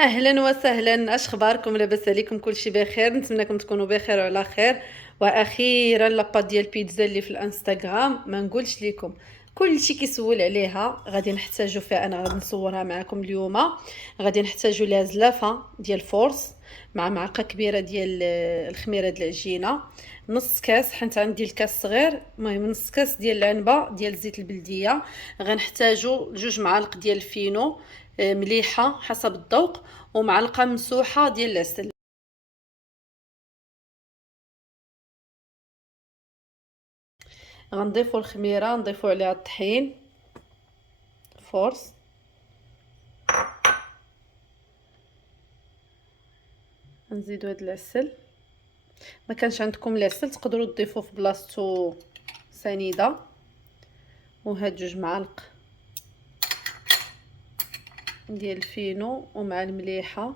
اهلا وسهلا، اش اخباركم؟ لاباس عليكم؟ كلشي بخير؟ نتمنىكم تكونوا بخير وعلى خير. واخيرا لاباط ديال البيتزا اللي في الانستغرام ما نقولش لكم كلشي كيسول عليها. غادي نحتاجو فيها، انا غادي نصورها معكم اليوم. غادي نحتاجو لها زلافه ديال فورس مع معلقه كبيره ديال الخميره ديال العجينه، نص كاس حيت عندي الكاس صغير، المهم نص كاس ديال العنبه ديال الزيت البلديه. غنحتاجو 2 معالق ديال الفينو مليحه حسب الذوق، ومعلقه مسوحه ديال العسل. غنضيفوا الخميره، نضيفوا عليها الطحين فورس، نزيدوا هاد العسل. ما كانش عندكم العسل تقدروا تضيفوا في بلاصتو سنيده. وهاد 2 معالق ديال الفينو ومع المليحه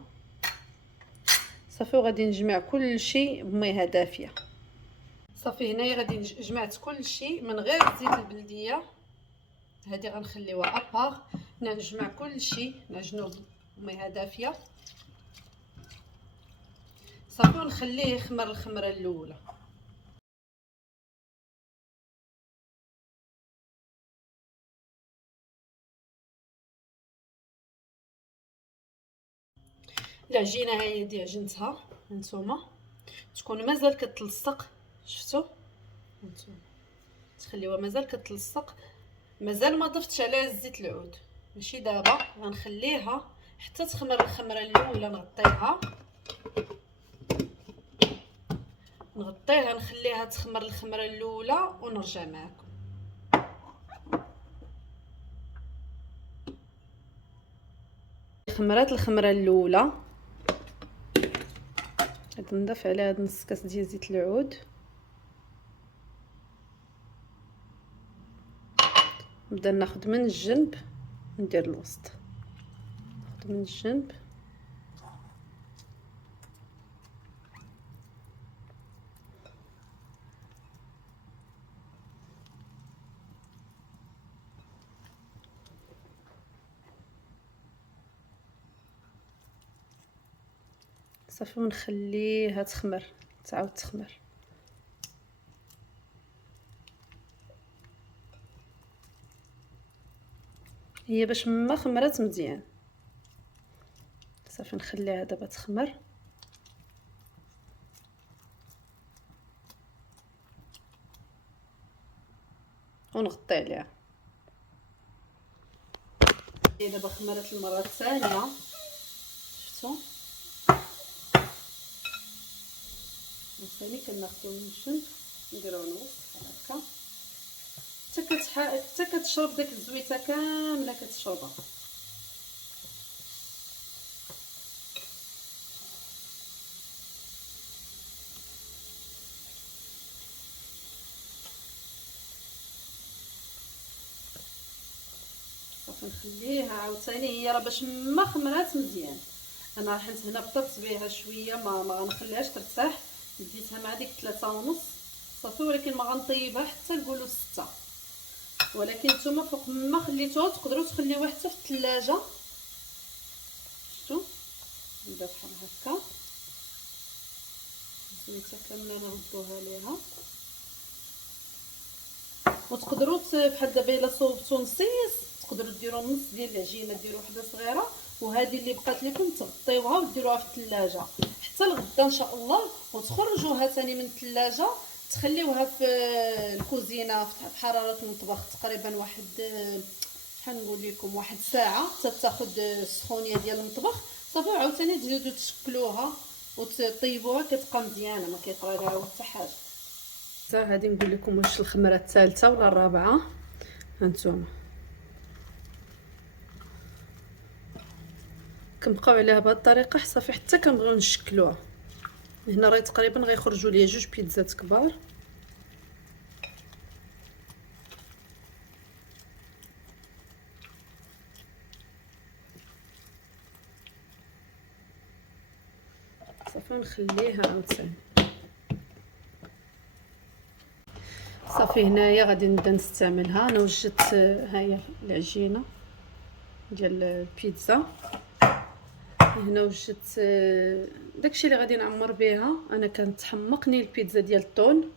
صافي. وغادي نجمع كل شيء بمية دافيه. صافي هنايا غادي جمعت كل شيء من غير الزيت البلديه، هذه غنخليوها ابار. نجمع كل شيء نعجنوه بمية دافيه صافي، ونخليه يخمر الخمره الاولى. العجينه هاهي دي عجنتها هانتوما، تكون مازال كتلصق. شفتوا؟ هانتوما تخليوها مازال كتلصق، مازال ما ضفتش عليها الزيت العود. ماشي دابا، غنخليها حتى تخمر الخمره الاولى. نغطيها نخليها تخمر الخمره الاولى ونرجع معكم. خمرات الخمره الاولى، غادي نضيف عليها هاد نص كاس ديال زيت العود. نبدا ناخذ من الجنب ندير الوسط، ناخذ من الجنب صافي، ونخليها تخمر، تعاود تخمر. هي باش ما خمرات مزيان صافي. نخليها دابا تخمر ونغطي عليها. هي دابا خمرت المره الثانيه، شفتوا؟ ثاني كناخذو من الجنب نديروه نص هكا حتى كتشرب داك الزويته كامله كتشربها. صافي نخليها عاوتاني، هي راه باش ما خمرات مزيان. انا حيت هنا بطرت بها شويه، ما غنخليهاش ترتاح، ديتها مع ديك 3:30 صافي. ولكن ما غنطيبها حتى نقولوا 6. ولكن نتوما فوق ما خليتوها تقدروا تخليوها حتى في الثلاجه. شفتوا؟ نبدا بحال هكا الزويته كامله نردوها ليها. وتقدروا بحال دابا الا صوبتو نصيص تقدروا ديروا نص ديال العجينه، ديروا وحده صغيره، وهذه اللي بقات لكم تغطيوها وديروها في الثلاجه حتى الغدا ان شاء الله. وتخرجوها ثاني من الثلاجه تخليوها في الكوزينه في حراره المطبخ تقريبا واحد، شحال نقول لكم، واحد ساعه حتى تاخذ السخونيه ديال المطبخ صافي. عاوتاني تزيدوا تشكلوها وتطيبوها كتبقى مزيانه، ما كيطرى لها حتى حاجه. غادي نقول لكم واش الخمره الثالثه ولا الرابعه. هانتوما كنبقاو عليها بهذه الطريقه صافي حتى كنبغيو نشكلوها. هنا راه تقريبا غيخرجوا ليا 2 بيتزات كبار. صافي نخليها عاوتاني. صافي هنايا غادي نبدا نستعملها. انا وجدت هاهي العجينه ديال البيتزا، هنا وجدت داكشي اللي غادي نعمر بها. انا كانت تحمقني البيتزا ديال الطون.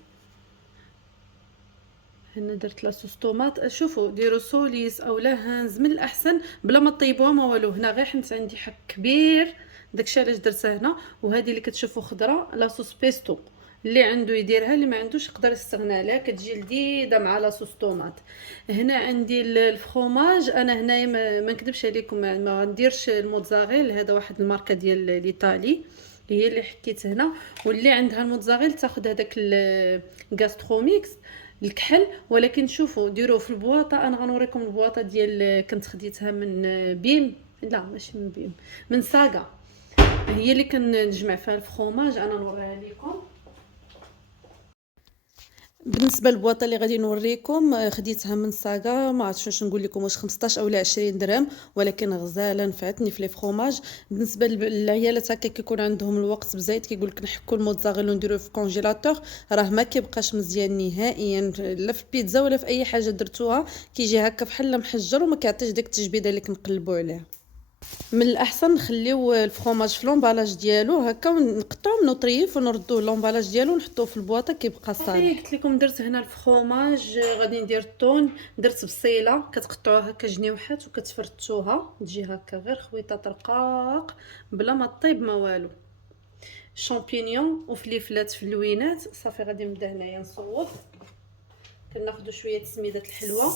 هنا درت لاصوص طوماط. شوفوا ديروا سوليس اولا هانز من الاحسن بلا ما طيبوها ما والو. هنا غير حنت عندي حك كبير داكشي علاش درتها هنا. وهذه اللي كتشوفوا خضره لاصوص بيستو، اللي عنده يديرها، اللي ما عندوش يقدر يستغنى عليها، كتجي لذيذه مع لاصوص طوماط. هنا عندي الفخوماج. انا هنايا ما نكذبش عليكم ما نديرش الموتزاريل، هذا واحد الماركه ديال الايطالي هي اللي حكيت هنا. واللي عندها الموتزاريل تاخذ هذاك الغاستروميكس الكحل. ولكن شوفوا ديروه في البواطه. انا غنوريكم البواطه ديال كنت خديتها من بيم، لا ماشي من بيم، من ساغا، هي اللي كنجمع فيها الفخوماج. انا نوريها لكم. بالنسبه للبواطه اللي غادي نوريكم خديتها من ساغا، ما عرفتش واش نقول لكم واش 15 اولا 20 درهم، ولكن غزاله نفعتني في لي فروماج. بالنسبه للعيالات هكا كيكون عندهم الوقت بزايد كيقول لك نحكوا الموتزاريلا ونديروه في كونجيلاتور، راه ما كيبقاش مزيان نهائيا، لا في البيتزا ولا في اي حاجه درتوها كيجي هكا بحال محجر وما كيعطيش ديك التجبيده اللي كنقلبوا عليها. من الاحسن نخليو الفرomاج في لومبالاج ديالو هكا ونقطعو منو طريف ونردوه لومبالاج ديالو ونحطوه في البواطه كيبقى صالح. قلت لكم درت هنا الفرomاج. غادي ندير الطون، درت بصيله كتقطعوها هكا جنيوحات وكتفرتوها تجي هكا غير خويطه رقاق بلا ما طيب ما والو. شامبينيون وفليفلات فلوينات. صافي غادي نبدا هنايا نصوب. كناخذوا شويه سميده الحلوه،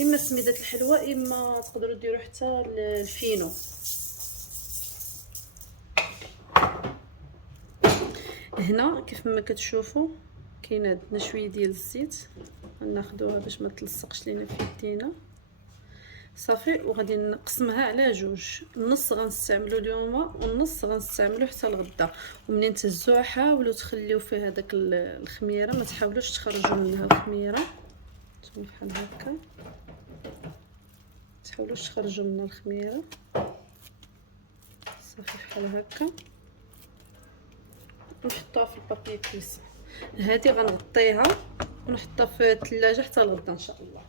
اما سميده الحلوه اما تقدروا ديروا حتى الفينو. هنا كيف ما كتشوفوا كاين عندنا شويه ديال الزيت غناخذوها باش ما تلصقش لينا في يدينا. صافي وغادي نقسمها على جوج، النص غنستعملو اليوم والنص غنستعملو حتى الغدا. ومنين تهزوها حاولوا تخليو فيها داك الخميره، ما تحاولوش تخرجوا منها الخميره. نتوما بحال هكا تحاولوش تخرجوا منها الخميره. صافي بحال هكا ونحطوها في البابي كويس. هذه غنغطيها ونحطها في الثلاجه حتى الغدا ان شاء الله.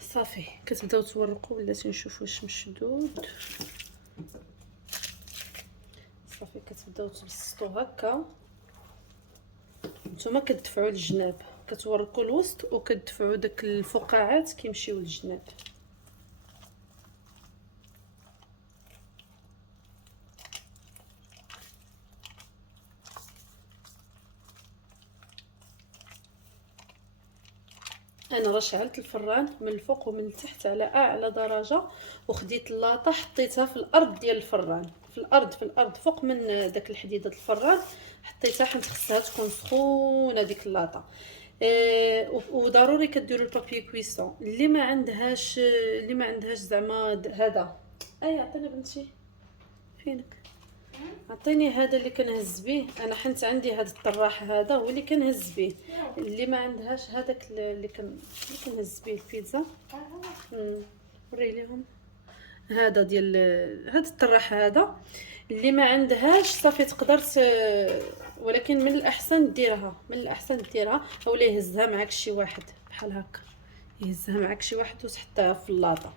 صافي كتبداو تورقوا ولاتي نشوف واش مشدود. صافي كتبداو تبسطوا هكا. نتوما كتدفعوا الجناب، كتورقوا الوسط وكتدفعوا داك الفقاعات كيمشيو للجناب. انا راه شعلت الفران من الفوق ومن التحت على اعلى درجه، وخديت اللاطه حطيتها في الارض ديال الفران، في الارض فوق من داك الحديده الفران حطيتها، حيت خصها تكون سخونه ديك اللاطه. وضروري كديروا البابي كويسون. اللي ما عندهاش زعما هذا. عطيني بنتي فينك، عطيني هذا اللي كنهز به انا، حنت عندي هذا الطراح هذا هو اللي كنهز به. اللي ما عندهاش هذاك اللي كنهز به البيتزا. وري ليهم هذا ديال هذا الطراح هذا. اللي ما عندهاش صافي تقدر ولكن من الاحسن ديرها اولا يهزها معاك شي واحد بحال هكا، يهزها معاك شي واحد وتحطها في اللاطه،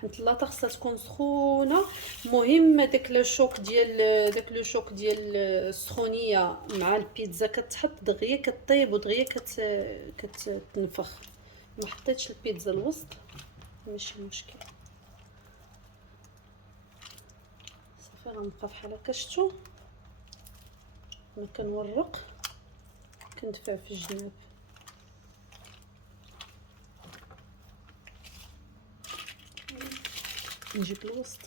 حيت اللاطه خصها تكون سخونه. مهم داك لو شوك ديال السخونيه مع البيتزا كتحط دغيا كطيب ودغيا كتنفخ. ما حطيتش البيتزا الوسط ماشي مشكل. صافي غنبقى بحال هكا. شفتوا انا كنورق كندفع في الجناب. نجيب الوسط.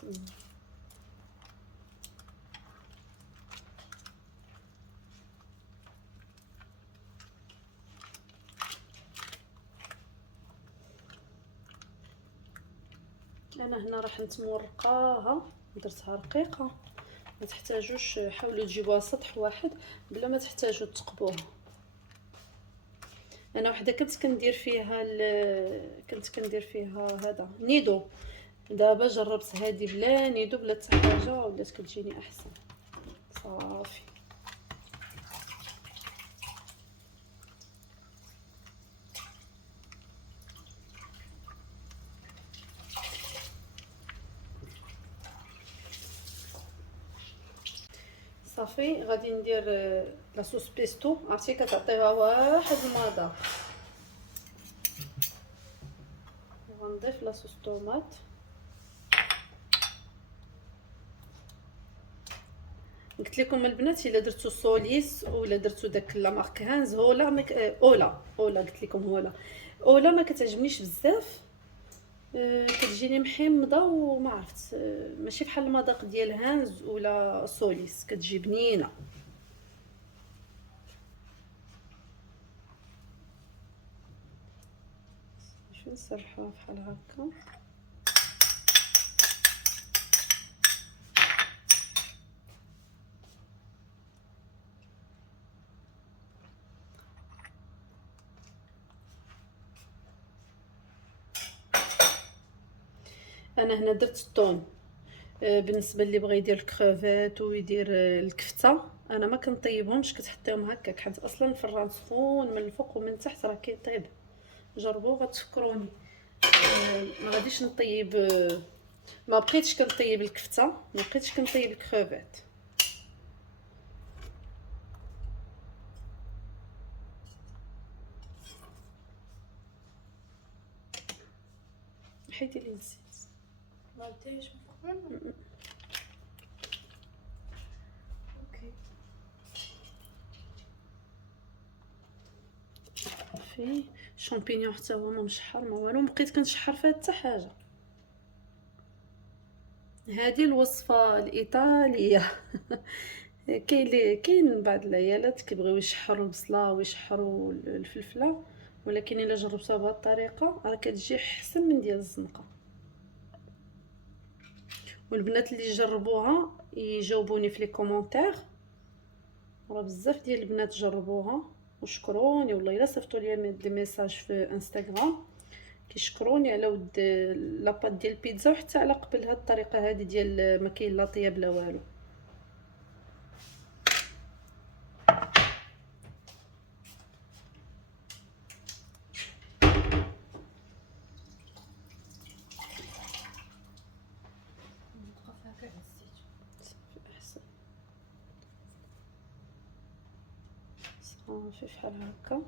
انا هنا راح نتمورقاها، درتها رقيقه، ما تحتاجوش، حاولوا تجيبوها سطح واحد بلا ما تحتاجوا تقبوها. انا وحده كنت كندير فيها هذا نيدو. دابا جربت هذه بلا نيدو بلا حتى حاجه ولات كتجيني احسن. صافي صافي غادي ندير لاصوص بيستو، عرفتي كتعطيها واحد المذاق. غنضيف لاصوص طوماط، قلت لكم البنات الا درتو سوليس ولا درتو داك لا مارك هانز هولا اولا قلت لكم اولا ما كتعجبنيش بزاف. كتجيني محمضه وما عرفت، ماشي بحال المذاق ديال هانز ولا سوليس، كتجي بنينه. شوف نسرحوها بحال هكا. انا هنا درت الطون. بالنسبه اللي بغى يدير الكروفيت ويدير الكفته، انا ما كنطيبهمش، كتحطيهم هكاك حيت اصلا الفران سخون من الفوق ومن تحت راه كيطيب. جربوه غتشكروني. ما غاديش نطيب، ما بقيتش كنطيب الكفته، ما بقيتش كنطيب الكروفيت. حيدي لي الزيت. ما بديش اوكي. في الشامبينيون حتى هو ما مشحر ما والو، بقيت كنشحر فيها حتى حاجه. هذه الوصفه الايطاليه. كاين بعض العيالات كيبغيو يشحروا البصله ويشحروا الفلفله، ولكن الا جربتها بهذه الطريقه راه كتجي احسن من ديال الزنقه. والبنات اللي جربوها يجاوبوني في لي كومونتير، راه بزاف ديال البنات جربوها وشكروني والله. الا صيفطوا لي دي ميساج في انستغرام كيشكروني على ود لاباط ديال البيتزا، وحتى على قبل هاد الطريقه هذه ديال ما كاين لا طياب لا والو. احسن صافي بحال هكا.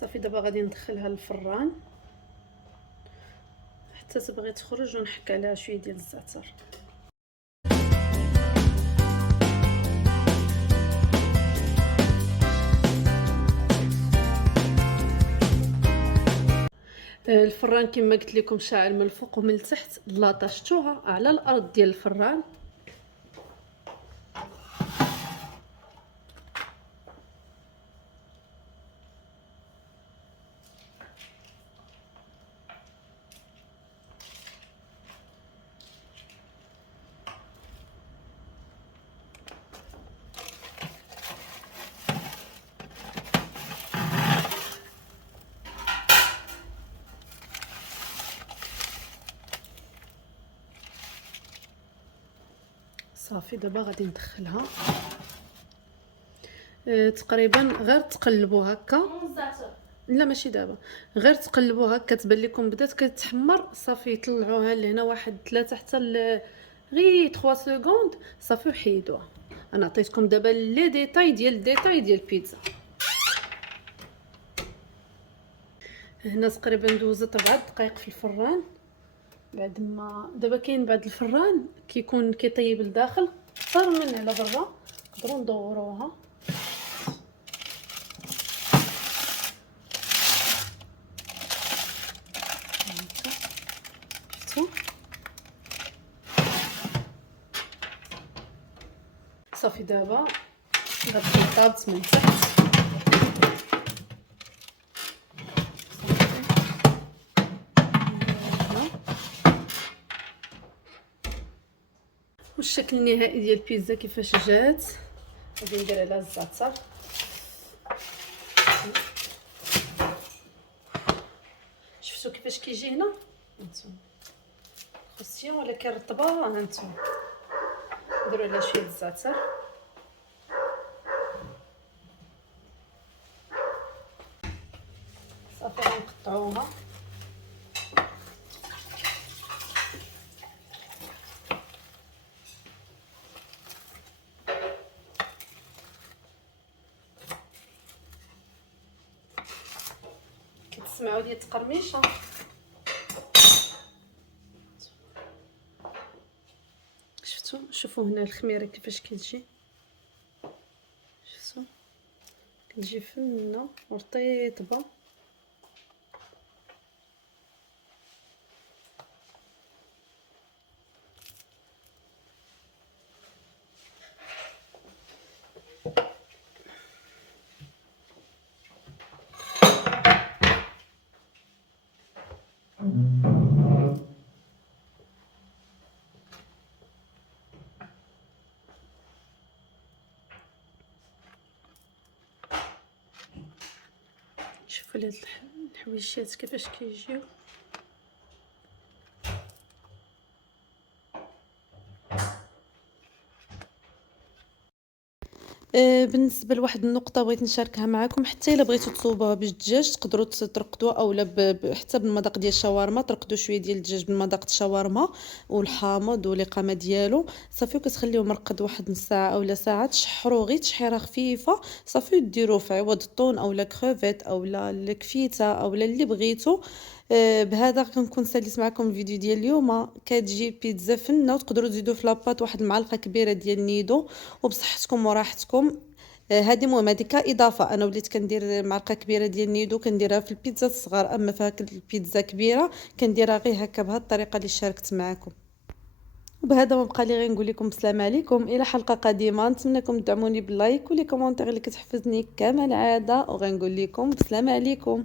صافي دابا غادي ندخلها للفران حتى تبغي تخرج، ونحك عليها شويه ديال الزعتر. الفران كما قلت لكم شاعل من الفوق ومن التحت، اللاطه شفتوها على الارض ديال الفران. صافي دابا غادي ندخلها تقريبا، غير تقلبوا هكا. لا ماشي دابا، غير تقلبوا هكا تبان لكم بدات كتحمر. صافي طلعوها لهنا واحد 3 حتى غير 3 سكوند صافي وحيدوها. انا عطيتكم دابا لي ديتاي ديال البيتزا. هنا تقريبا دوزت 4 دقائق في الفران. بعد ما دابا كاين بعد الفران كيكون كيطيب لداخل اكثر من على برا، نقدروا ندوروها. شفتوا صافي دابا غتكون طابت من تحت. والشكل النهائي ديال البيتزا كيفاش جات. غادي ندير عليها الزعتر. شفتوا كيفاش كيجي هنا هانتوما خصيا ولكن رطبه. هانتوما نديروا عليها شويه الزعتر. صافي غنقطعوها. كتسمعوا ديال التقرميشه. شوفوا هنا الخميره كيفاش كتجي. شفتوا كتجي فنه ورطيطبه. شوفوا هاد الحويجات كيفاش كيجيو. بالنسبه لواحد النقطه بغيت نشاركها معكم، حتى الا بغيتوا تصوبوها بالدجاج تقدروا ترقدوا اولا حتى بالمذاق ديال الشاورما. ترقدوا شويه ديال الدجاج بالمذاق الشاورما والحامض والاقامه ديالو صافي، وكتخليوه مرقد واحد نص ساعه اولا ساعه. تشحروا غير تشحيره خفيفه صافي، ديروه في عوض الطون اولا كروفيت اولا الكفيته اولا اللي بغيتو. بهذا كنكون ساليت معكم الفيديو ديال اليوم. كتجي بيتزا فنه، وتقدروا تزيدوا في لاباط واحد المعلقه كبيره ديال النيدو وبصحتكم وراحتكم. هذه المهم هذه كاضافه. انا وليت كندير معلقه كبيره ديال النيدو كنديرها في البيتزا الصغار، اما في هاك البيتزا كبيره كنديرها غير هكا بهذه الطريقه اللي شاركت معكم. وبهذا ما بقى لي غير نقول لكم السلام عليكم الى حلقه قادمه. نتمنىكم تدعموني باللايك ولي كومونتير اللي كتحفزني كما العاده، وغنقول لكم السلام عليكم.